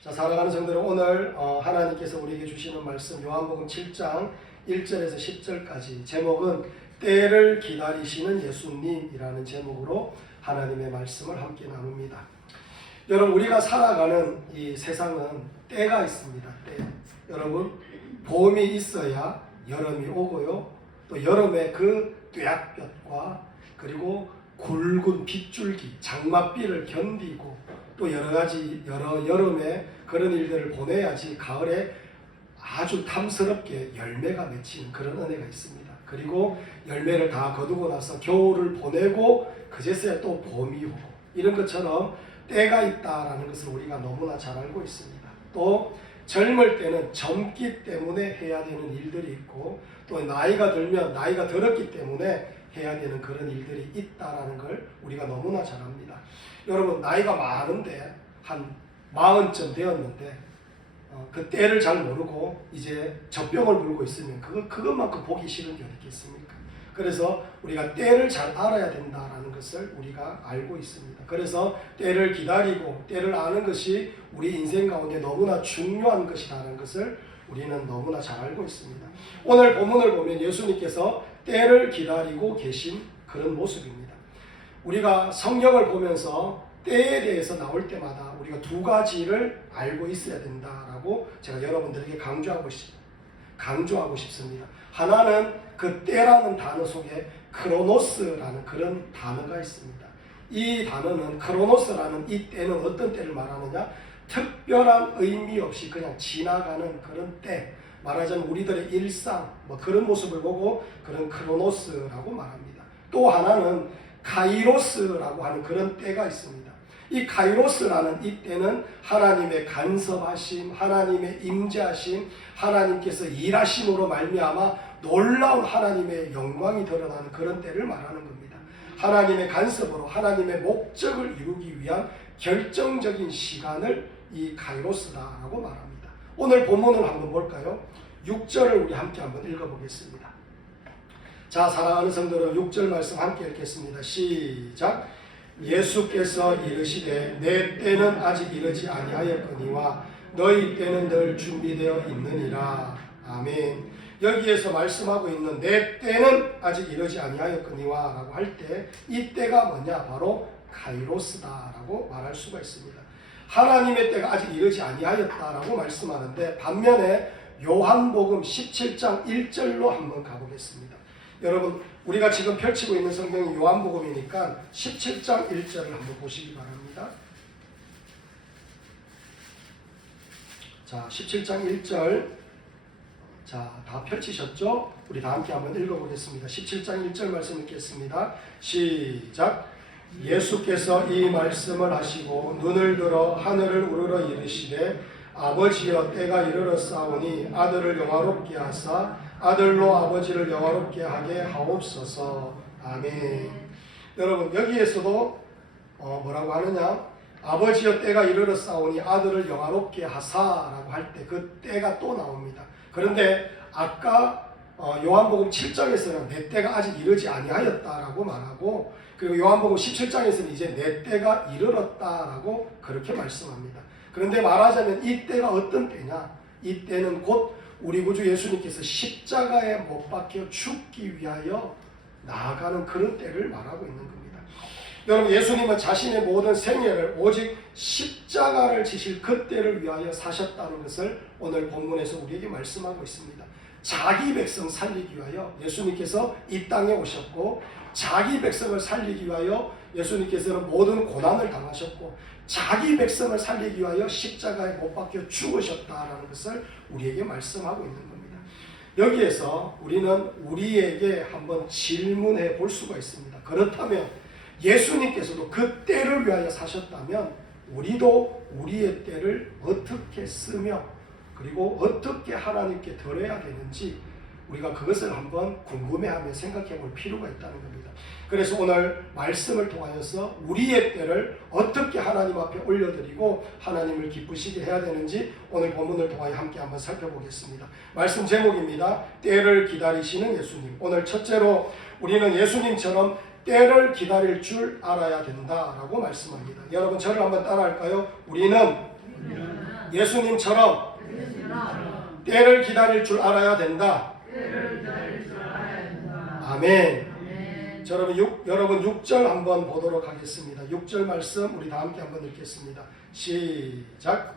자, 사랑하는 성도들, 오늘 하나님께서 우리에게 주시는 말씀 요한복음 7장 1절에서 10절까지 제목은 때를 기다리시는 예수님이라는 제목으로 하나님의 말씀을 함께 나눕니다. 여러분, 우리가 살아가는 이 세상은 때가 있습니다. 때. 여러분, 봄이 있어야 여름이 오고요. 또 여름에 그 뙤약볕과 그리고 굵은 빗줄기, 장맛비를 견디고 또 여름에 그런 일들을 보내야지 가을에 아주 탐스럽게 열매가 맺히는 그런 은혜가 있습니다. 그리고 열매를 다 거두고 나서 겨울을 보내고 그제서야 또 봄이 오고, 이런 것처럼 때가 있다라는 것을 우리가 너무나 잘 알고 있습니다. 또 젊을 때는 젊기 때문에 해야 되는 일들이 있고, 또 나이가 들면 나이가 들었기 때문에 해야 되는 그런 일들이 있다라는 걸 우리가 너무나 잘 압니다. 여러분, 나이가 많은데 한 40쯤 되었는데 그 때를 잘 모르고 이제 젖병을 불고 있으면 그것만큼 보기 싫은 게 어디 있겠습니까? 그래서 우리가 때를 잘 알아야 된다라는 것을 우리가 알고 있습니다. 그래서 때를 기다리고 때를 아는 것이 우리 인생 가운데 너무나 중요한 것이라는 것을 우리는 너무나 잘 알고 있습니다. 오늘 본문을 보면 예수님께서 때를 기다리고 계신 그런 모습입니다. 우리가 성경을 보면서 때에 대해서 나올 때마다 우리가 두 가지를 알고 있어야 된다라고 제가 여러분들에게 강조하고 싶습니다. 하나는 그 때라는 단어 속에 크로노스라는 그런 단어가 있습니다. 이 단어는, 크로노스라는 이 때는 어떤 때를 말하느냐? 특별한 의미 없이 그냥 지나가는 그런 때, 말하자면 우리들의 일상 그런 모습을 보고 그런 크로노스라고 말합니다. 또 하나는 카이로스라고 하는 그런 때가 있습니다. 이 카이로스라는 이 때는 하나님의 간섭하심, 하나님의 임재하심, 하나님께서 일하심으로 말미암아 놀라운 하나님의 영광이 드러나는 그런 때를 말하는 겁니다. 하나님의 간섭으로 하나님의 목적을 이루기 위한 결정적인 시간을 이 카이로스다라고 말합니다. 오늘 본문을 한번 볼까요? 6절을 우리 함께 한번 읽어보겠습니다. 자, 사랑하는 성도들, 6절 말씀 함께 읽겠습니다. 시작. 예수께서 이르시되 내 때는 아직 이르지 아니하였거니와 너희 때는 늘 준비되어 있느니라. 아멘. 여기에서 말씀하고 있는 내 때는 아직 이르지 아니하였거니와 라고 할 때 이 때가 뭐냐? 바로 카이로스다라고 말할 수가 있습니다. 하나님의 때가 아직 이르지 아니하였다라고 말씀하는데, 반면에 요한복음 17장 1절로 한번 가보겠습니다. 여러분, 우리가 지금 펼치고 있는 성경이 요한복음이니까 17장 1절을 한번 보시기 바랍니다. 자, 17장 1절. 자, 다 펼치셨죠? 우리 다 함께 한번 읽어보겠습니다. 17장 1절 말씀 읽겠습니다. 시작. 예수께서 이 말씀을 하시고 눈을 들어 하늘을 우러러 이르시되 아버지여, 때가 이르렀사오니 아들을 영화롭게 하사 아들로 아버지를 영화롭게 하게 하옵소서. 아멘. 여러분, 여기에서도 뭐라고 하느냐? 아버지여, 때가 이르렀사오니 아들을 영화롭게 하사라고 할 때 그 때가 또 나옵니다. 그런데 아까 요한복음 7장에서는 내 때가 아직 이르지 아니하였다라고 말하고, 그리고 요한복음 17장에서는 이제 내 때가 이르렀다라고 그렇게 말씀합니다. 그런데 말하자면 이 때가 어떤 때냐? 이 때는 곧 우리 구주 예수님께서 십자가에 못 박혀 죽기 위하여 나아가는 그런 때를 말하고 있는 겁니다. 여러분, 예수님은 자신의 모든 생애를 오직 십자가를 지실 그 때를 위하여 사셨다는 것을 오늘 본문에서 우리에게 말씀하고 있습니다. 자기 백성 살리기 위하여 예수님께서 이 땅에 오셨고, 자기 백성을 살리기 위하여 예수님께서는 모든 고난을 당하셨고, 자기 백성을 살리기 위하여 십자가에 못 박혀 죽으셨다라는 것을 우리에게 말씀하고 있는 겁니다. 여기에서 우리는 우리에게 한번 질문해 볼 수가 있습니다. 그렇다면 예수님께서도 그 때를 위하여 사셨다면 우리도 우리의 때를 어떻게 쓰며 그리고 어떻게 하나님께 드려야 되는지 우리가 그것을 한번 궁금해하며 생각해 볼 필요가 있다는 겁니다. 그래서 오늘 말씀을 통하여서 우리의 때를 어떻게 하나님 앞에 올려드리고 하나님을 기쁘시게 해야 되는지 오늘 본문을 통하여 함께 한번 살펴보겠습니다. 말씀 제목입니다. 때를 기다리시는 예수님. 오늘 첫째로 우리는 예수님처럼 때를 기다릴 줄 알아야 된다라고 말씀합니다. 여러분, 저를 한번 따라할까요? 우리는 예수님처럼 때를 기다릴 줄 알아야 된다. 아멘. 여러분 6절 한번 보도록 하겠습니다. 6절 말씀 우리 다 함께 한번 읽겠습니다. 시작.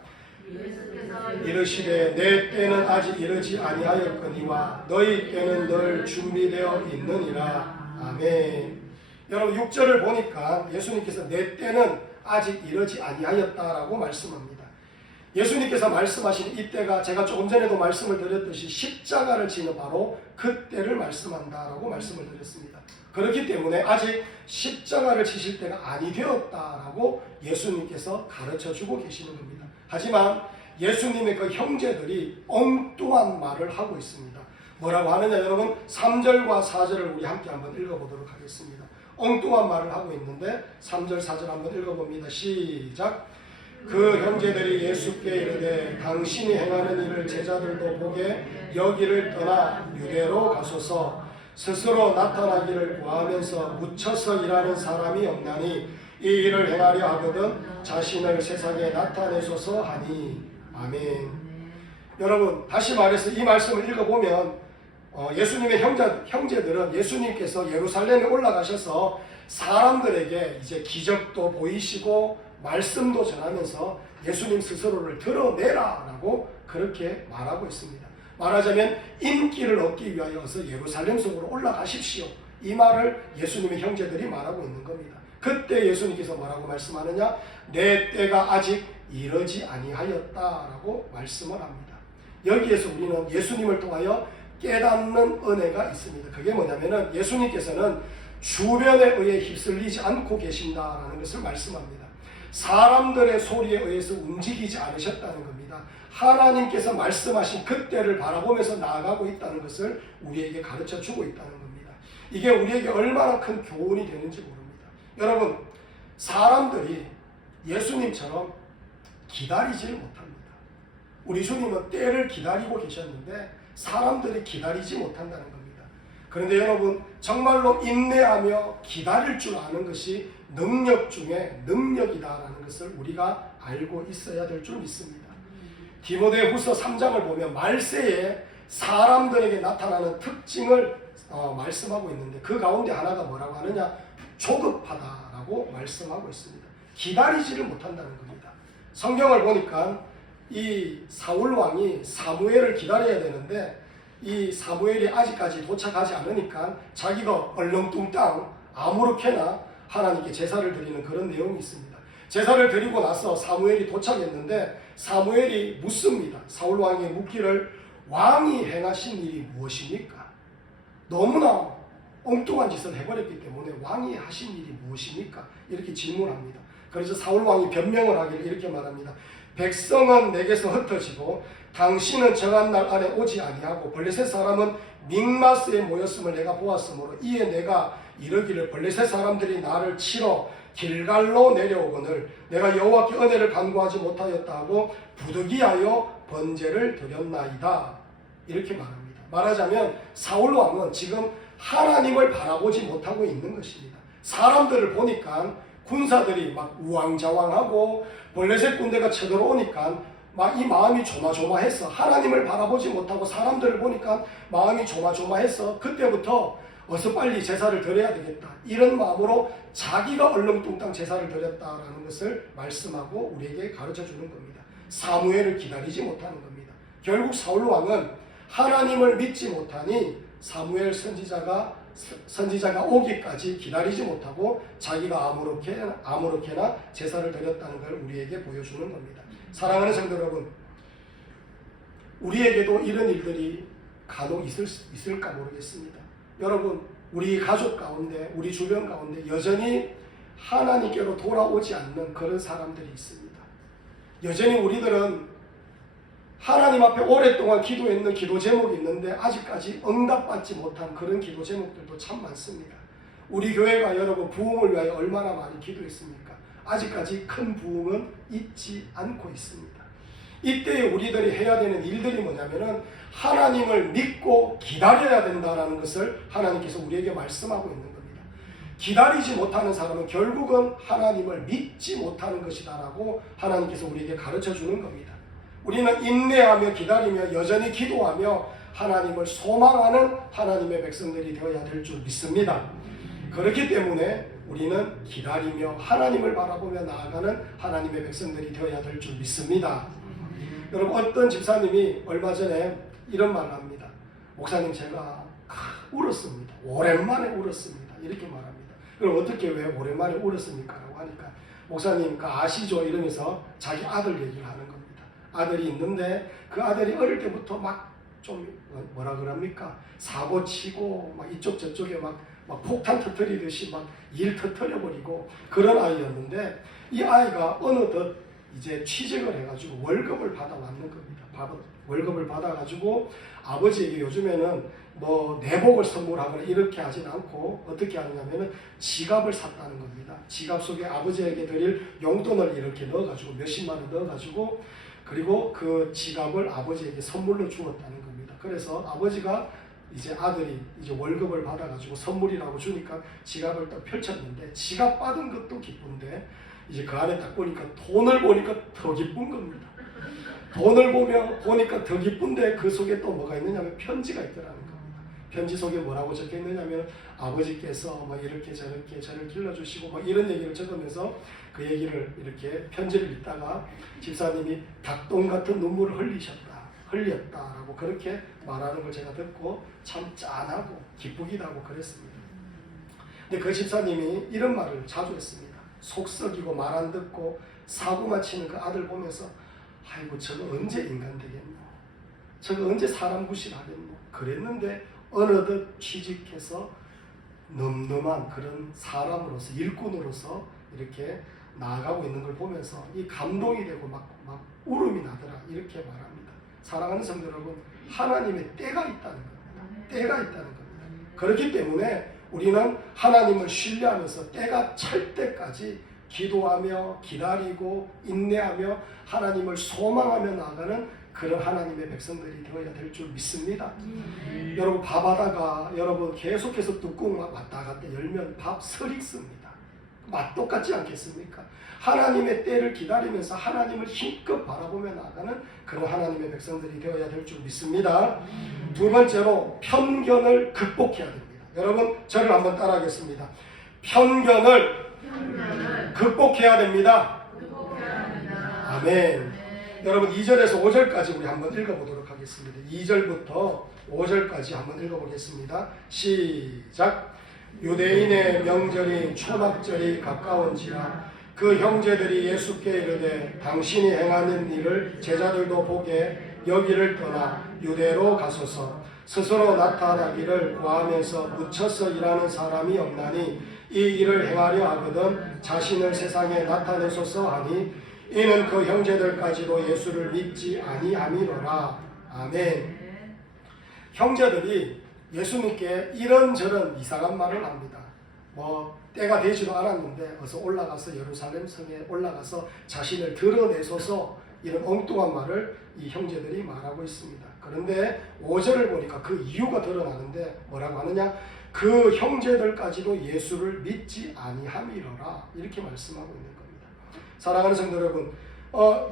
이르시되 내 때는 아직 이르지 아니하였거니와 너희 때는 늘 준비되어 있느니라. 아멘. 여러분 6절을 보니까 예수님께서 내 때는 아직 이르지 아니하였다라고 말씀합니다. 예수님께서 말씀하신 이때가 제가 조금 전에도 말씀을 드렸듯이 십자가를 지는 바로 그때를 말씀한다라고 말씀을 드렸습니다. 그렇기 때문에 아직 십자가를 지실 때가 아니 되었다라고 예수님께서 가르쳐주고 계시는 겁니다. 하지만 예수님의 그 형제들이 엉뚱한 말을 하고 있습니다. 뭐라고 하느냐 여러분 3절과 4절을 우리 함께 한번 읽어보도록 하겠습니다. 엉뚱한 말을 하고 있는데 3절 4절 한번 읽어봅니다. 시작. 그 형제들이 예수께 이르되 당신이 행하는 일을 제자들도 보게 여기를 떠나 유대로 가소서. 스스로 나타나기를 구하면서 묻혀서 일하는 사람이 없나니 이 일을 행하려 하거든 자신을 세상에 나타내소서 하니. 아멘. 여러분 다시 말해서 이 말씀을 읽어보면 예수님의 형제들은 예수님께서 예루살렘에 올라가셔서 사람들에게 이제 기적도 보이시고 말씀도 전하면서 예수님 스스로를 드러내라 라고 그렇게 말하고 있습니다. 말하자면 인기를 얻기 위하여서 예루살렘 속으로 올라가십시오. 이 말을 예수님의 형제들이 말하고 있는 겁니다. 그때 예수님께서 뭐라고 말씀하느냐? 내 때가 아직 이르지 아니하였다라고 말씀을 합니다. 여기에서 우리는 예수님을 통하여 깨닫는 은혜가 있습니다. 그게 뭐냐면은 예수님께서는 주변에 의해 휩쓸리지 않고 계신다라는 것을 말씀합니다. 사람들의 소리에 의해서 움직이지 않으셨다는 겁니다. 하나님께서 말씀하신 그때를 바라보면서 나아가고 있다는 것을 우리에게 가르쳐 주고 있다는 겁니다. 이게 우리에게 얼마나 큰 교훈이 되는지 모릅니다. 여러분 사람들이 예수님처럼 기다리지를 못합니다. 우리 주님은 때를 기다리고 계셨는데 사람들이 기다리지 못한다는 겁니다. 그런데 여러분 정말로 인내하며 기다릴 줄 아는 것이 능력 중에 능력이다라는 것을 우리가 알고 있어야 될 줄 믿습니다. 디모데후서 3장을 보면 말세에 사람들에게 나타나는 특징을 말씀하고 있는데 그 가운데 하나가 뭐라고 하느냐? 조급하다라고 말씀하고 있습니다. 기다리지를 못한다는 겁니다. 성경을 보니까 이 사울 왕이 사무엘을 기다려야 되는데 이 사무엘이 아직까지 도착하지 않으니까 자기가 얼렁뚱땅 아무렇게나 하나님께 제사를 드리는 그런 내용이 있습니다. 제사를 드리고 나서 사무엘이 도착했는데 사무엘이 묻습니다. 사울 왕이 묻기를 왕이 행하신 일이 무엇입니까? 너무나 엉뚱한 짓을 해버렸기 때문에 왕이 하신 일이 무엇입니까? 이렇게 질문합니다. 그래서 사울 왕이 변명을 하기를 이렇게 말합니다. 백성은 내게서 흩어지고 당신은 정한 날 안에 오지 아니하고 블레셋 사람은 믹마스에 모였음을 내가 보았으므로 이에 내가 이르기를 블레셋 사람들이 나를 치러 길갈로 내려오거늘 내가 여호와께 은혜를 간구하지 못하였다 하고 부득이하여 번제를 드렸나이다. 이렇게 말합니다. 말하자면 사울 왕은 지금 하나님을 바라보지 못하고 있는 것입니다. 사람들을 보니까 군사들이 막 우왕좌왕하고 블레셋 군대가 쳐들어오니까 막 이 마음이 조마조마해서 하나님을 바라보지 못하고 사람들을 보니까 마음이 조마조마해서 그때부터 어서 빨리 제사를 드려야 되겠다 이런 마음으로 자기가 얼렁뚱땅 제사를 드렸다라는 것을 말씀하고 우리에게 가르쳐 주는 겁니다. 사무엘을 기다리지 못하는 겁니다. 결국 사울 왕은 하나님을 믿지 못하니 사무엘 선지자가 오기까지 기다리지 못하고 자기가 아무렇게나 제사를 드렸다는 걸 우리에게 보여주는 겁니다. 사랑하는 성도 여러분, 우리에게도 이런 일들이 간혹 있을까 모르겠습니다. 여러분, 우리 가족 가운데, 우리 주변 가운데 여전히 하나님께로 돌아오지 않는 그런 사람들이 있습니다. 여전히 우리들은 하나님 앞에 오랫동안 기도했는 기도 제목이 있는데 아직까지 응답받지 못한 그런 기도 제목들도 참 많습니다. 우리 교회가 여러분 부흥을 위하여 얼마나 많이 기도했습니까? 아직까지 큰 부흥은 있지 않고 있습니다. 이때 우리들이 해야 되는 일들이 뭐냐면은 하나님을 믿고 기다려야 된다는 것을 하나님께서 우리에게 말씀하고 있는 겁니다. 기다리지 못하는 사람은 결국은 하나님을 믿지 못하는 것이다라고 하나님께서 우리에게 가르쳐 주는 겁니다. 우리는 인내하며 기다리며 여전히 기도하며 하나님을 소망하는 하나님의 백성들이 되어야 될 줄 믿습니다. 그렇기 때문에 우리는 기다리며 하나님을 바라보며 나아가는 하나님의 백성들이 되어야 될 줄 믿습니다. 여러분, 어떤 집사님이 얼마 전에 이런 말을 합니다. 목사님, 제가 울었습니다. 오랜만에 울었습니다. 이렇게 말합니다. 그럼 어떻게, 왜 오랜만에 울었습니까? 라고 하니까, 목사님 아시죠? 이러면서 자기 아들 얘기를 하는 겁니다. 아들이 있는데 그 아들이 어릴 때부터 막 좀 뭐라 그럽니까? 사고 치고 막 이쪽 저쪽에 막 폭탄 터뜨리듯이 막 일 터뜨려버리고 그런 아이였는데, 이 아이가 어느덧 이제 취직을 해가지고 월급을 받아왔는 겁니다. 월급을 받아가지고 아버지에게 요즘에는 뭐 내복을 선물하거나 이렇게 하진 않고 어떻게 하느냐면은 지갑을 샀다는 겁니다. 지갑 속에 아버지에게 드릴 용돈을 이렇게 넣어가지고 몇십만 원 넣어가지고, 그리고 그 지갑을 아버지에게 선물로 주었다는 겁니다. 그래서 아버지가 이제 아들이 이제 월급을 받아가지고 선물이라고 주니까 지갑을 딱 펼쳤는데, 지갑 받은 것도 기쁜데 이제 그 안에 딱 보니까 돈을 보니까 더 기쁜 겁니다. 돈을 보니까 더 기쁜데 그 속에 또 뭐가 있느냐면 편지가 있더라는 겁니다. 편지 속에 뭐라고 적혀 있느냐면 아버지께서 뭐 이렇게 저렇게 저를 길러주시고 뭐 이런 얘기를 적으면서 그 얘기를 이렇게 편지를 읽다가 집사님이 닭똥 같은 눈물을 흘렸다라고 그렇게 말하는 걸 제가 듣고 참 짠하고 기쁘기도 하고 그랬습니다. 근데 그 집사님이 이런 말을 자주 했습니다. 속 썩이고 말 안 듣고 사고만 치는 그 아들 보면서, 아이고 저거 언제 인간 되겠노? 저거 언제 사람 구실하겠노? 그랬는데 어느덧 취직해서 늠름한 그런 사람으로서, 일꾼으로서 이렇게 나아가고 있는 걸 보면서 이 감동이 되고 막 울음이 나더라, 이렇게 말합니다. 사랑하는 성도 여러분, 하나님의 때가 있다는 겁니다. 때가 있다는 겁니다. 그렇기 때문에 우리는 하나님을 신뢰하면서 때가 찰 때까지 기도하며 기다리고 인내하며 하나님을 소망하며 나아가는 그런 하나님의 백성들이 되어야 될 줄 믿습니다. 여러분, 밥하다가 여러분 계속해서 뚜껑 왔다 갔다 열면 밥 설익습니다. 맛 똑같지 않겠습니까? 하나님의 때를 기다리면서 하나님을 힘껏 바라보며 나아가는 그런 하나님의 백성들이 되어야 될 줄 믿습니다. 두 번째로 편견을 극복해야 됩니다. 여러분, 저를 한번 따라하겠습니다. 편견을 극복해야 됩니다. 아멘. 여러분, 2절에서 5절까지 우리 한번 읽어보도록 하겠습니다. 2절부터 5절까지 한번 읽어보겠습니다. 시작. 유대인의 명절인 초막절이 가까운지라 그 형제들이 예수께 이르되 당신이 행하는 일을 제자들도 보게 여기를 떠나 유대로 가소서. 스스로 나타나기를 구하면서 묻혀서 일하는 사람이 없나니 이 일을 행하려 하거든 자신을 세상에 나타내소서 하니, 이는 그 형제들까지도 예수를 믿지 아니함이로라. 아멘. 형제들이 예수님께 이런저런 이상한 말을 합니다. 뭐 때가 되지도 않았는데 어서 올라가서 예루살렘 성에 올라가서 자신을 드러내소서, 이런 엉뚱한 말을 이 형제들이 말하고 있습니다. 그런데 5절을 보니까 그 이유가 드러나는데 뭐라고 하느냐? 그 형제들까지도 예수를 믿지 아니함이로라, 이렇게 말씀하고 있는 겁니다. 사랑하는 성도 여러분,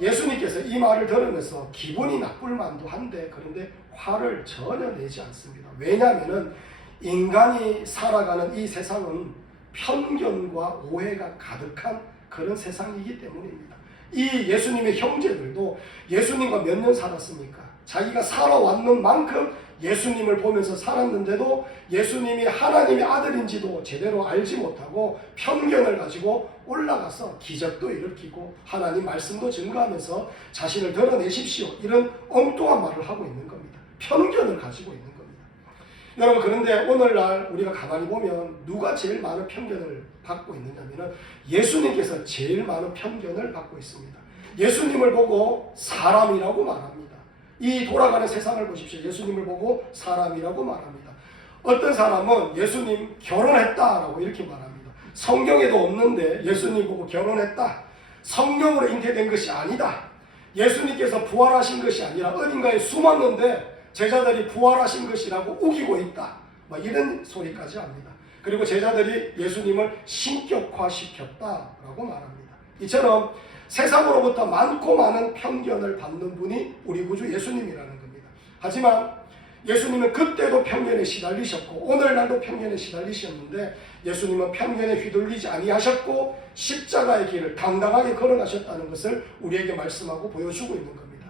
예수님께서 이 말을 들으면서 기분이 나쁠 만도 한데, 그런데 화를 전혀 내지 않습니다. 왜냐하면 인간이 살아가는 이 세상은 편견과 오해가 가득한 그런 세상이기 때문입니다. 이 예수님의 형제들도 예수님과 몇 년 살았습니까? 자기가 살아왔는 만큼 예수님을 보면서 살았는데도 예수님이 하나님의 아들인지도 제대로 알지 못하고 편견을 가지고 올라가서 기적도 일으키고 하나님 말씀도 증거하면서 자신을 드러내십시오, 이런 엉뚱한 말을 하고 있는 겁니다. 편견을 가지고 있는 겁니다. 여러분, 그런데 오늘날 우리가 가만히 보면 누가 제일 많은 편견을 받고 있느냐면 예수님께서 제일 많은 편견을 받고 있습니다. 예수님을 보고 사람이라고 말합니다. 이 돌아가는 세상을 보십시오. 예수님을 보고 사람이라고 말합니다. 어떤 사람은 예수님 결혼했다라고 이렇게 말합니다. 성경에도 없는데 예수님 보고 결혼했다, 성령으로 잉태된 것이 아니다, 예수님께서 부활하신 것이 아니라 어딘가에 숨었는데 제자들이 부활하신 것이라고 우기고 있다, 이런 소리까지 합니다. 그리고 제자들이 예수님을 신격화시켰다라고 말합니다. 이처럼 세상으로부터 많고 많은 편견을 받는 분이 우리 구주 예수님이라는 겁니다. 하지만 예수님은 그때도 편견에 시달리셨고 오늘날도 편견에 시달리셨는데 예수님은 편견에 휘둘리지 아니하셨고 십자가의 길을 당당하게 걸어가셨다는 것을 우리에게 말씀하고 보여주고 있는 겁니다.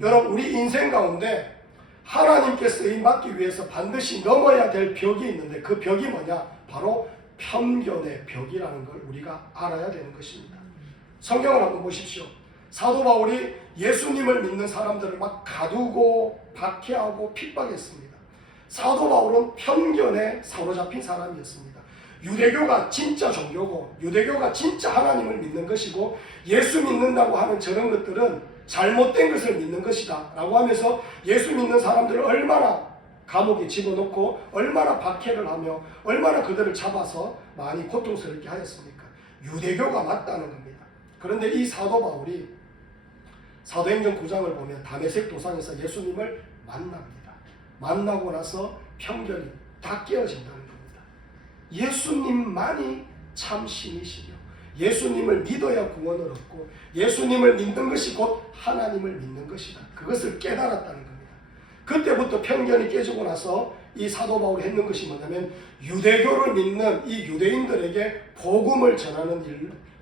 여러분, 우리 인생 가운데 하나님께 쓰임받기 위해서 반드시 넘어야 될 벽이 있는데 그 벽이 뭐냐? 바로 편견의 벽이라는 걸 우리가 알아야 되는 것입니다. 성경을 한번 보십시오. 사도 바울이 예수님을 믿는 사람들을 막 가두고 박해하고 핍박했습니다. 사도 바울은 편견에 사로잡힌 사람이었습니다. 유대교가 진짜 종교고 유대교가 진짜 하나님을 믿는 것이고 예수 믿는다고 하는 저런 것들은 잘못된 것을 믿는 것이다 라고 하면서 예수 믿는 사람들을 얼마나 감옥에 집어넣고 얼마나 박해를 하며 얼마나 그들을 잡아서 많이 고통스럽게 하였습니까? 유대교가 맞다는 겁니다. 그런데 이 사도 바울이 사도행전 9장을 보면 다메섹 도상에서 예수님을 만납니다. 만나고 나서 편견이 다 깨어진다는 겁니다. 예수님만이 참 신이시며 예수님을 믿어야 구원을 얻고 예수님을 믿는 것이 곧 하나님을 믿는 것이다. 그것을 깨달았다는 겁니다. 그때부터 편견이 깨지고 나서 이 사도 바울이 했는 것이 뭐냐면 유대교를 믿는 이 유대인들에게 복음을 전하는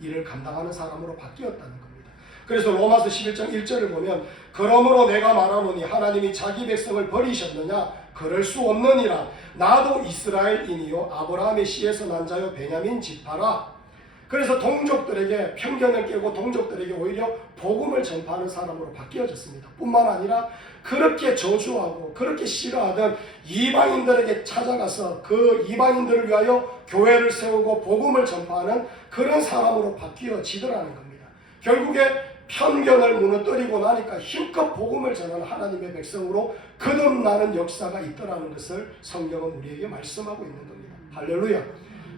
일을 감당하는 사람으로 바뀌었다는 겁니다. 그래서 로마서 11장 1절을 보면 그러므로 내가 말하노니 하나님이 자기 백성을 버리셨느냐? 그럴 수 없느니라. 나도 이스라엘인이요 아브라함의 씨에서 난 자요 베냐민 지파라. 그래서 동족들에게 편견을 깨고 동족들에게 오히려 복음을 전파하는 사람으로 바뀌어졌습니다. 뿐만 아니라 그렇게 저주하고 그렇게 싫어하던 이방인들에게 찾아가서 그 이방인들을 위하여 교회를 세우고 복음을 전파하는 그런 사람으로 바뀌어지더라는 겁니다. 결국에 편견을 무너뜨리고 나니까 힘껏 복음을 전하는 하나님의 백성으로 거듭나는 역사가 있더라는 것을 성경은 우리에게 말씀하고 있는 겁니다. 할렐루야.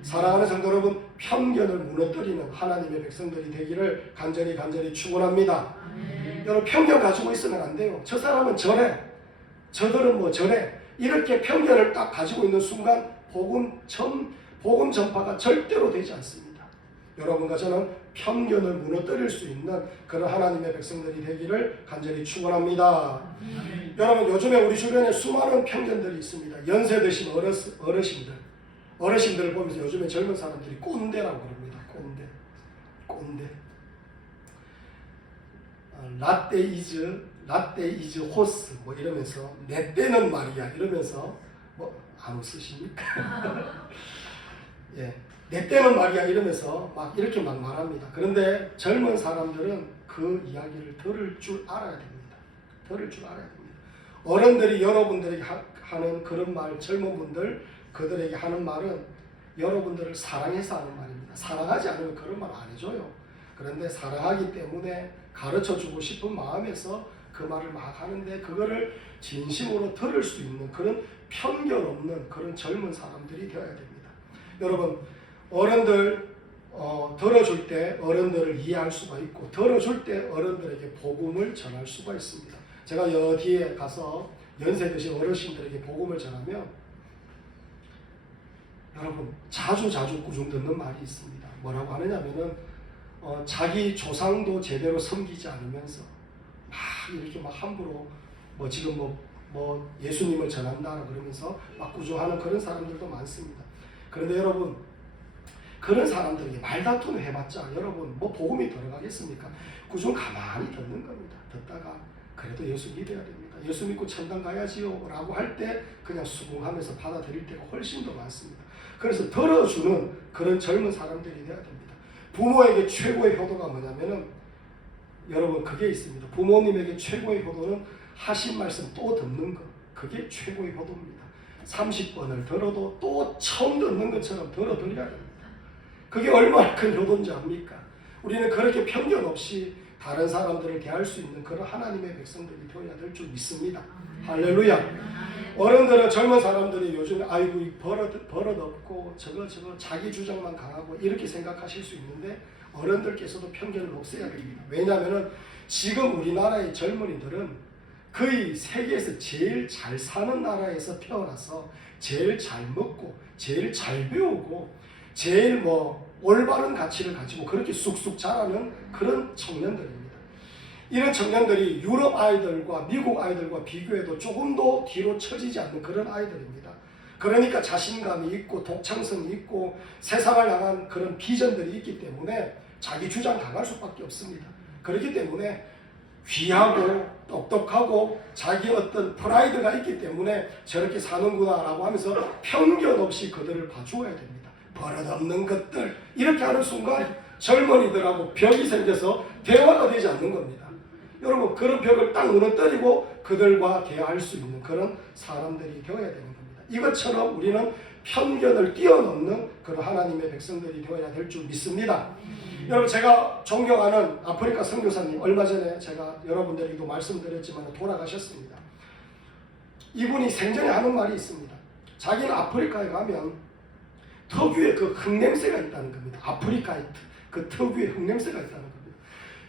사랑하는 성도 여러분, 편견을 무너뜨리는 하나님의 백성들이 되기를 간절히 축원합니다. 여러분, 편견 가지고 있으면 안 돼요. 저 사람은 저래, 저들은 뭐 저래, 이렇게 편견을 딱 가지고 있는 순간 복음 전파가 절대로 되지 않습니다. 여러분과 저는 편견을 무너뜨릴 수 있는 그런 하나님의 백성들이 되기를 간절히 축원합니다. 여러분, 요즘에 우리 주변에 수많은 편견들이 있습니다. 연세 드신 어르신들을 보면서 요즘에 젊은 사람들이 꼰대라고 그럽니다. 꼰대. 라떼 이즈 호스 뭐 이러면서 내 때는 말이야 이러면서 뭐 안 웃으십니까? 예, 내 때는 말이야 이러면서 막 이렇게 막 말합니다. 그런데 젊은 사람들은 그 이야기를 들을 줄 알아야 됩니다. 어른들이 여러분들에게 하는 그런 말, 젊은 분들 그들에게 하는 말은 여러분들을 사랑해서 하는 말입니다. 사랑하지 않으면 그런 말 안 해줘요. 그런데 사랑하기 때문에 가르쳐주고 싶은 마음에서 그 말을 막 하는데 그거를 진심으로 들을 수 있는 그런 편견 없는 그런 젊은 사람들이 되어야 됩니다. 여러분, 어른들 들어줄 때 어른들을 이해할 수가 있고 들어줄 때 어른들에게 복음을 전할 수가 있습니다. 제가 여기에 가서 연세 드신 어르신들에게 복음을 전하면 여러분 자주 꾸중 듣는 말이 있습니다. 뭐라고 하느냐면은 자기 조상도 제대로 섬기지 않으면서 막 이렇게 막 함부로 뭐 지금 뭐 예수님을 전한다 그러면서 막 꾸중하는 그런 사람들도 많습니다. 그런데 여러분 그런 사람들에게 말다툼을 해봤자 여러분 뭐 복음이 들어가겠습니까? 꾸중 가만히 듣는 겁니다. 듣다가 그래도 예수 믿어야 됩니다. 예수 믿고 천당 가야지요 라고 할 때 그냥 수긍하면서 받아들일 때가 훨씬 더 많습니다. 그래서 들어주는 그런 젊은 사람들이 되어야 됩니다. 부모에게 최고의 효도가 뭐냐면은 여러분 그게 있습니다. 부모님에게 최고의 효도는 하신 말씀 또 듣는 것. 그게 최고의 효도입니다. 30번을 들어도 또 처음 듣는 것처럼 들어드려야 됩니다. 그게 얼마나 큰 효도인지 압니까? 우리는 그렇게 편견 없이 다른 사람들을 대할 수 있는 그런 하나님의 백성들이 되어야 될 줄 믿습니다. 할렐루야. 어른들은 젊은 사람들이 요즘에 아이고 버릇 없고 저거 자기 주장만 강하고 이렇게 생각하실 수 있는데 어른들께서도 편견을 없애야 됩니다. 왜냐하면 지금 우리나라의 젊은이들은 거의 세계에서 제일 잘 사는 나라에서 태어나서 제일 잘 먹고 제일 잘 배우고 제일 올바른 가치를 가지고 그렇게 쑥쑥 자라는 그런 청년들입니다. 이런 청년들이 유럽 아이들과 미국 아이들과 비교해도 조금도 뒤로 처지지 않는 그런 아이들입니다. 그러니까 자신감이 있고 독창성이 있고 세상을 향한 그런 비전들이 있기 때문에 자기 주장 당할 수밖에 없습니다. 그렇기 때문에 귀하고 똑똑하고 자기 어떤 프라이드가 있기 때문에 저렇게 사는구나 라고 하면서 편견 없이 그들을 봐주어야 됩니다. 버릇없는 것들 이렇게 하는 순간 젊은이들하고 벽이 생겨서 대화가 되지 않는 겁니다. 여러분 그런 벽을 딱 무너뜨리고 그들과 대화할 수 있는 그런 사람들이 되어야 되는 겁니다. 이것처럼 우리는 편견을 뛰어넘는 그런 하나님의 백성들이 되어야 될 줄 믿습니다. 여러분 제가 존경하는 아프리카 선교사님 얼마 전에 제가 여러분들에게도 말씀드렸지만 돌아가셨습니다. 이분이 생전에 하는 말이 있습니다. 자기는 아프리카에 가면 특유의 그 흙냄새가 있다는 겁니다. 아프리카의 그 특유의 흙냄새가 있다는 겁니다.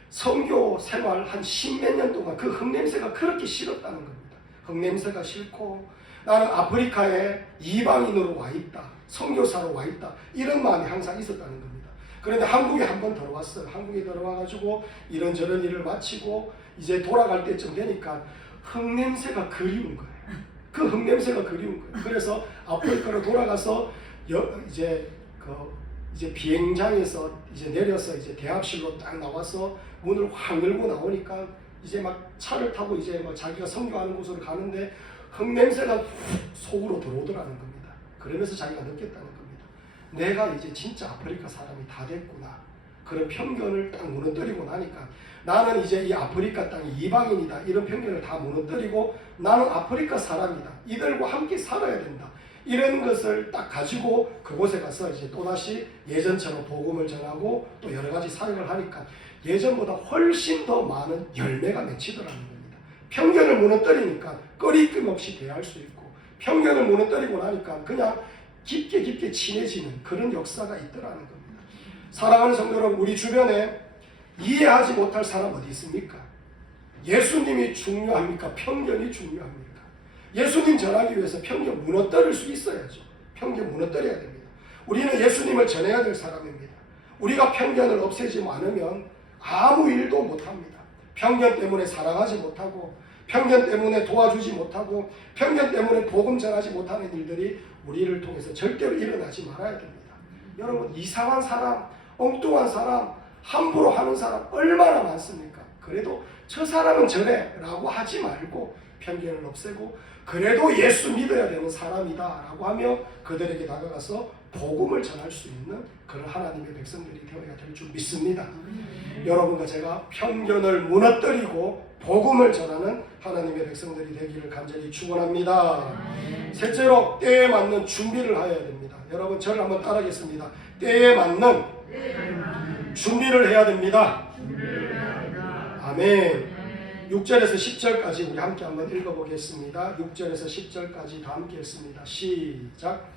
선교 생활 한 10몇 년 동안 그 흙냄새가 그렇게 싫었다는 겁니다. 흙냄새가 싫고 나는 아프리카에 이방인으로 와 있다. 선교사로 와 있다. 이런 마음이 항상 있었다는 겁니다. 그런데 한국에 한번 들어왔어요. 한국에 들어와가지고 이런저런 일을 마치고 이제 돌아갈 때쯤 되니까 흙냄새가 그리운 거예요. 그 흙냄새가 그리운 거예요. 그래서 아프리카로 돌아가서 이제 비행장에서 이제 내려서 이제 대합실로 딱 나와서 문을 확 열고 나오니까 이제 막 차를 타고 이제 막 자기가 선교하는 곳으로 가는데 흙냄새가 속으로 들어오더라는 겁니다. 그러면서 자기가 느꼈다는 겁니다. 내가 이제 진짜 아프리카 사람이 다 됐구나. 그런 편견을 딱 무너뜨리고 나니까 나는 이제 이 아프리카 땅이 이방인이다. 이런 편견을 다 무너뜨리고 나는 아프리카 사람이다. 이들과 함께 살아야 된다. 이런 것을 딱 가지고 그곳에 가서 이제 또다시 예전처럼 복음을 전하고 또 여러 가지 사역을 하니까 예전보다 훨씬 더 많은 열매가 맺히더라는 겁니다. 편견을 무너뜨리니까 꺼리낌 없이 대할 수 있고 편견을 무너뜨리고 나니까 그냥 깊게 친해지는 그런 역사가 있더라는 겁니다. 사랑하는 성도 여러분, 우리 주변에 이해하지 못할 사람 어디 있습니까? 예수님이 중요합니까? 편견이 중요합니까? 예수님 전하기 위해서 편견 무너뜨릴 수 있어야죠. 편견 무너뜨려야 됩니다. 우리는 예수님을 전해야 될 사람입니다. 우리가 편견을 없애지 않으면 아무 일도 못합니다. 편견 때문에 사랑하지 못하고 편견 때문에 도와주지 못하고 편견 때문에 복음 전하지 못하는 일들이 우리를 통해서 절대로 일어나지 말아야 됩니다. 여러분 이상한 사람, 엉뚱한 사람, 함부로 하는 사람 얼마나 많습니까? 그래도 저 사람은 저래 라고 하지 말고 편견을 없애고 그래도 예수 믿어야 되는 사람이다 라고 하며 그들에게 다가가서 복음을 전할 수 있는 그런 하나님의 백성들이 되어야 될 줄 믿습니다. 여러분과 제가 편견을 무너뜨리고 복음을 전하는 하나님의 백성들이 되기를 간절히 축원합니다. 셋째로 때에 맞는 준비를 해야 됩니다. 여러분 저를 한번 따라하겠습니다. 때에 맞는 준비를 해야 됩니다. 아멘. 6절에서 10절까지 우리 함께 한번 읽어보겠습니다. 6절에서 10절까지 다 함께 했습니다. 시작.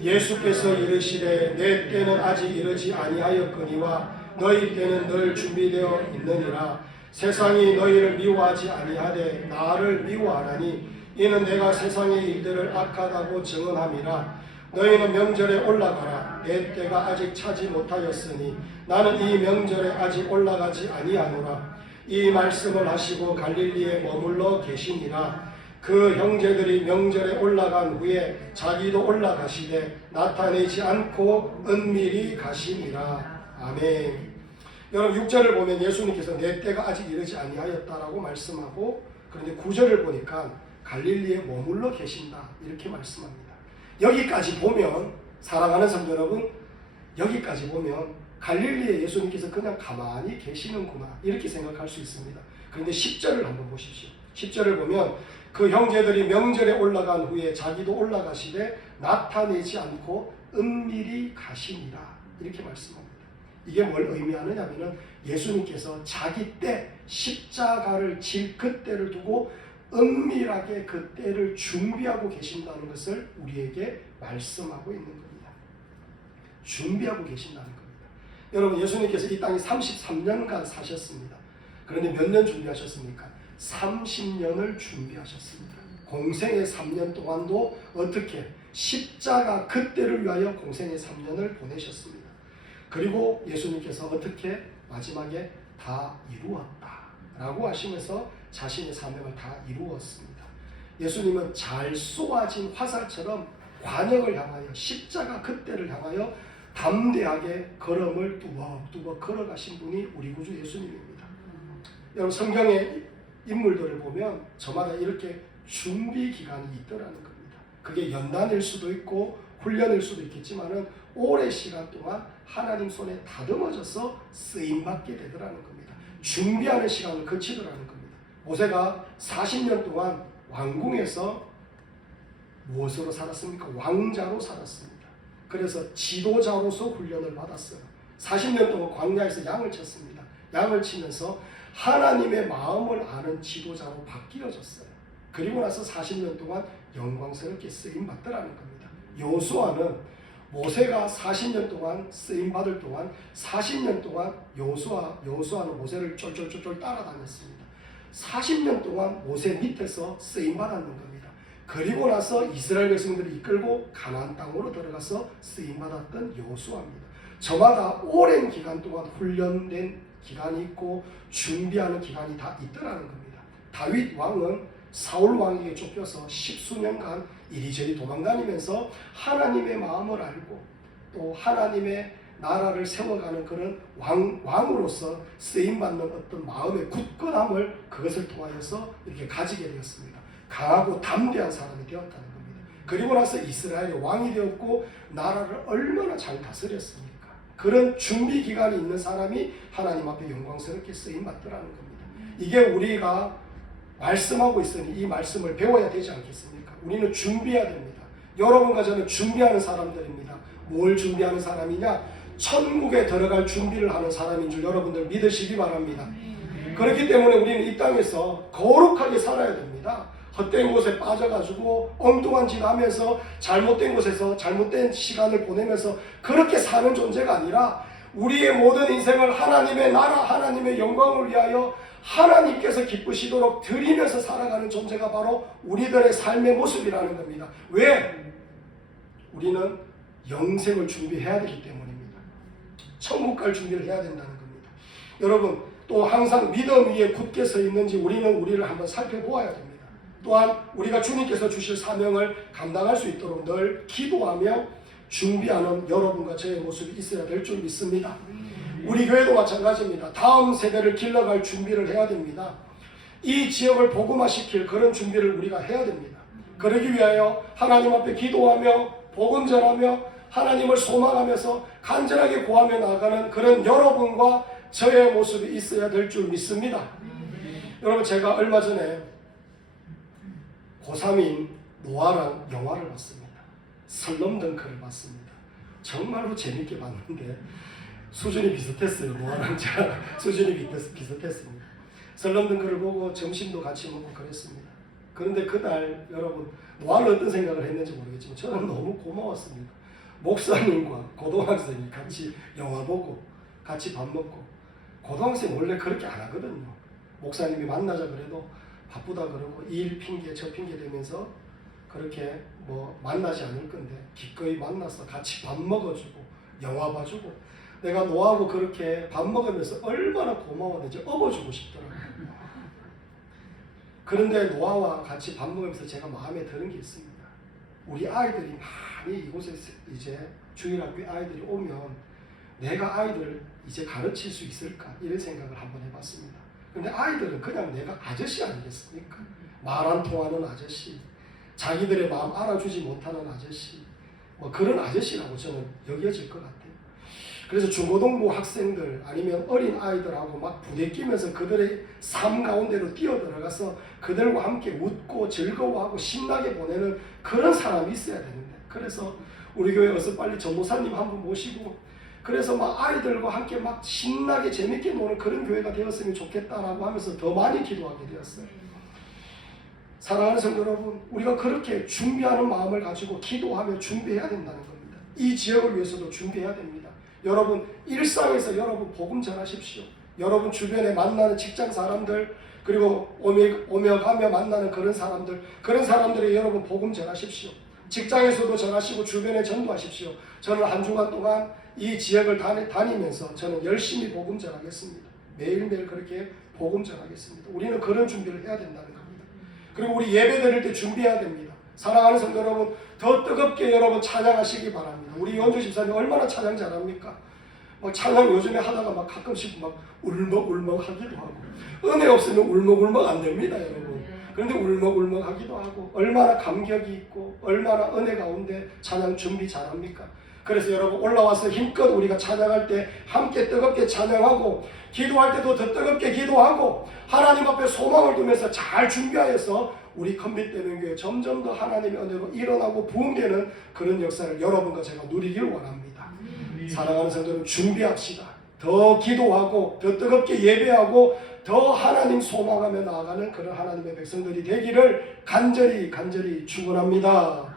예수께서 이르시되 내 때는 아직 이르지 아니하였거니와 너희 때는 늘 준비되어 있느니라. 세상이 너희를 미워하지 아니하되 나를 미워하나니 이는 내가 세상의 일들을 악하다고 증언함이라. 너희는 명절에 올라가라. 내 때가 아직 차지 못하였으니 나는 이 명절에 아직 올라가지 아니하노라. 이 말씀을 하시고 갈릴리에 머물러 계시니라. 그 형제들이 명절에 올라간 후에 자기도 올라가시되 나타내지 않고 은밀히 가시니라. 아멘. 여러분 6절을 보면 예수님께서 내 때가 아직 이르지 아니하였다라고 말씀하고 그런데 9절을 보니까 갈릴리에 머물러 계신다 이렇게 말씀합니다. 여기까지 보면 사랑하는 성도 여러분 여기까지 보면 갈릴리에 예수님께서 그냥 가만히 계시는구나 이렇게 생각할 수 있습니다. 그런데 10절을 한번 보십시오. 10절을 보면 그 형제들이 명절에 올라간 후에 자기도 올라가시되 나타내지 않고 은밀히 가시니라 이렇게 말씀합니다. 이게 뭘 의미하느냐면 예수님께서 자기 때 십자가를 질 그때를 두고 은밀하게 그 때를 준비하고 계신다는 것을 우리에게 말씀하고 있는 겁니다. 준비하고 계신다는 겁니다. 여러분 예수님께서 이 땅에 33년간 사셨습니다. 그런데 몇 년 준비하셨습니까? 30년을 준비하셨습니다. 공생의 3년 동안도 어떻게 십자가 그때를 위하여 공생의 3년을 보내셨습니다. 그리고 예수님께서 어떻게 마지막에 다 이루었다 라고 하시면서 자신의 사명을 다 이루었습니다. 예수님은 잘 쏘아진 화살처럼 관역을 향하여 십자가 그때를 향하여 담대하게 걸음을 뚜벅뚜벅 걸어가신 분이 우리 구주 예수님입니다. 여러분 성경의 인물들을 보면 저마다 이렇게 준비 기간이 있더라는 겁니다. 그게 연단일 수도 있고 훈련일 수도 있겠지만은 오랜 시간 동안 하나님 손에 다듬어져서 쓰임받게 되더라는 겁니다. 준비하는 시간을 거치더라는 겁니다. 모세가 40년 동안 왕궁에서 무엇으로 살았습니까? 왕자로 살았습니다. 그래서 지도자로서 훈련을 받았어요. 40년 동안 광야에서 양을 쳤습니다. 양을 치면서 하나님의 마음을 아는 지도자로 바뀌어졌어요. 그리고 나서 40년 동안 영광스럽게 쓰임받더라는 겁니다. 여호수아는 모세가 40년 동안 쓰임받을 동안 40년 동안 여호수아는 모세를 쫄쫄쫄쫄 따라다녔습니다. 40년 동안 모세 밑에서 쓰임받았는 겁니다. 그리고 나서 이스라엘 백성들을 이끌고 가나안 땅으로 들어가서 쓰임받았던 여호수아입니다. 저마다 오랜 기간 동안 훈련된 기간이 있고 준비하는 기간이 다 있더라는 겁니다. 다윗 왕은 사울 왕에게 쫓겨서 10수년간 이리저리 도망다니면서 하나님의 마음을 알고 또 하나님의 나라를 세워가는 그런 왕으로서 쓰임받는 어떤 마음의 굳건함을 그것을 통하여서 이렇게 가지게 되었습니다. 강하고 담대한 사람이 되었다는 겁니다. 그리고 나서 이스라엘의 왕이 되었고 나라를 얼마나 잘 다스렸습니까? 그런 준비 기간이 있는 사람이 하나님 앞에 영광스럽게 쓰임받더라는 겁니다. 이게 우리가 말씀하고 있으니 이 말씀을 배워야 되지 않겠습니까? 우리는 준비해야 됩니다. 여러분과 저는 준비하는 사람들입니다. 뭘 준비하는 사람이냐? 천국에 들어갈 준비를 하는 사람인 줄 여러분들 믿으시기 바랍니다. 그렇기 때문에 우리는 이 땅에서 거룩하게 살아야 됩니다. 헛된 곳에 빠져가지고 엉뚱한 짓 하면서 잘못된 곳에서 잘못된 시간을 보내면서 그렇게 사는 존재가 아니라 우리의 모든 인생을 하나님의 나라, 하나님의 영광을 위하여 하나님께서 기쁘시도록 드리면서 살아가는 존재가 바로 우리들의 삶의 모습이라는 겁니다. 왜? 우리는 영생을 준비해야 되기 때문입니다. 천국 갈 준비를 해야 된다는 겁니다. 여러분 또 항상 믿음 위에 굳게 서 있는지 우리를 한번 살펴보아야 됩니다. 또한 우리가 주님께서 주실 사명을 감당할 수 있도록 늘 기도하며 준비하는 여러분과 저의 모습이 있어야 될 줄 믿습니다. 우리 교회도 마찬가지입니다. 다음 세대를 길러갈 준비를 해야 됩니다. 이 지역을 복음화시킬 그런 준비를 우리가 해야 됩니다. 그러기 위하여 하나님 앞에 기도하며 복음 전하며 하나님을 소망하면서 간절하게 구하며 나아가는 그런 여러분과 저의 모습이 있어야 될 줄 믿습니다. 여러분 제가 얼마 전에 고3인 노아랑 영화를 봤습니다. 슬럼덩크를 봤습니다. 정말로 재밌게 봤는데 수준이 비슷했어요. 노아랑 제가 수준이 비슷했습니다. 슬럼덩크를 보고 점심도 같이 먹고 그랬습니다. 그런데 그날 여러분 노아는 어떤 생각을 했는지 모르겠지만 저는 너무 고마웠습니다. 목사님과 고등학생이 같이 영화 보고 같이 밥 먹고 고등학생 원래 그렇게 안 하거든요. 목사님이 만나자 그래도 바쁘다 그러고 일 핑계 저 핑계 대면서 그렇게 뭐 만나지 않을 건데 기꺼이 만나서 같이 밥 먹어주고 영화 봐주고 내가 노하고 그렇게 밥 먹으면서 얼마나 고마웠는지 업어주고 싶더라고요. 그런데 노아와 같이 밥 먹으면서 제가 마음에 드는 게 있습니다. 우리 아이들이 많이 이곳에 이제 주일학교 아이들이 오면 내가 아이들 이제 가르칠 수 있을까 이런 생각을 한번 해봤습니다. 근데 아이들은 그냥 내가 아저씨 아니겠습니까? 말 안 통하는 아저씨, 자기들의 마음 알아주지 못하는 아저씨, 뭐 그런 아저씨라고 저는 여겨질 것 같아요. 그래서 중고등부 학생들 아니면 어린 아이들하고 막 부대끼면서 그들의 삶 가운데로 뛰어들어가서 그들과 함께 웃고 즐거워하고 신나게 보내는 그런 사람이 있어야 되는데 그래서 우리 교회 어서 빨리 전도사님 한 분 모시고 그래서 막 아이들과 함께 막 신나게 재밌게 노는 그런 교회가 되었으면 좋겠다라고 하면서 더 많이 기도하게 되었어요. 사랑하는 성도 여러분, 우리가 그렇게 준비하는 마음을 가지고 기도하며 준비해야 된다는 겁니다. 이 지역을 위해서도 준비해야 됩니다. 여러분 일상에서 여러분 복음 전하십시오. 여러분 주변에 만나는 직장 사람들 그리고 오며 가며 만나는 그런 사람들의 여러분 복음 전하십시오. 직장에서도 전하시고 주변에 전도하십시오. 저는 한 주간 동안 이 지역을 다니면서 저는 열심히 복음 전하겠습니다. 매일매일 그렇게 복음 전하겠습니다. 우리는 그런 준비를 해야 된다는 겁니다. 그리고 우리 예배 드릴 때 준비해야 됩니다. 사랑하는 성도 여러분, 더 뜨겁게 여러분 찬양하시기 바랍니다. 우리 연주 집사님 얼마나 찬양 잘합니까? 막 찬양 요즘에 하다가 막 가끔씩 막 울먹울먹 하기도 하고, 은혜 없으면 울먹울먹 안 됩니다, 여러분. 그런데 울먹울먹 하기도 하고, 얼마나 감격이 있고 얼마나 은혜 가운데 찬양 준비 잘합니까? 그래서 여러분, 올라와서 힘껏 우리가 찬양할 때 함께 뜨겁게 찬양하고, 기도할 때도 더 뜨겁게 기도하고, 하나님 앞에 소망을 두면서 잘 준비하여서 우리 컴밋되는 점점 더 하나님의 은혜로 일어나고 부흥되는 그런 역사를 여러분과 제가 누리길 원합니다. 사랑하는 성도는 준비합시다. 더 기도하고 더 뜨겁게 예배하고 더 하나님 소망하며 나아가는 그런 하나님의 백성들이 되기를 간절히 축원합니다.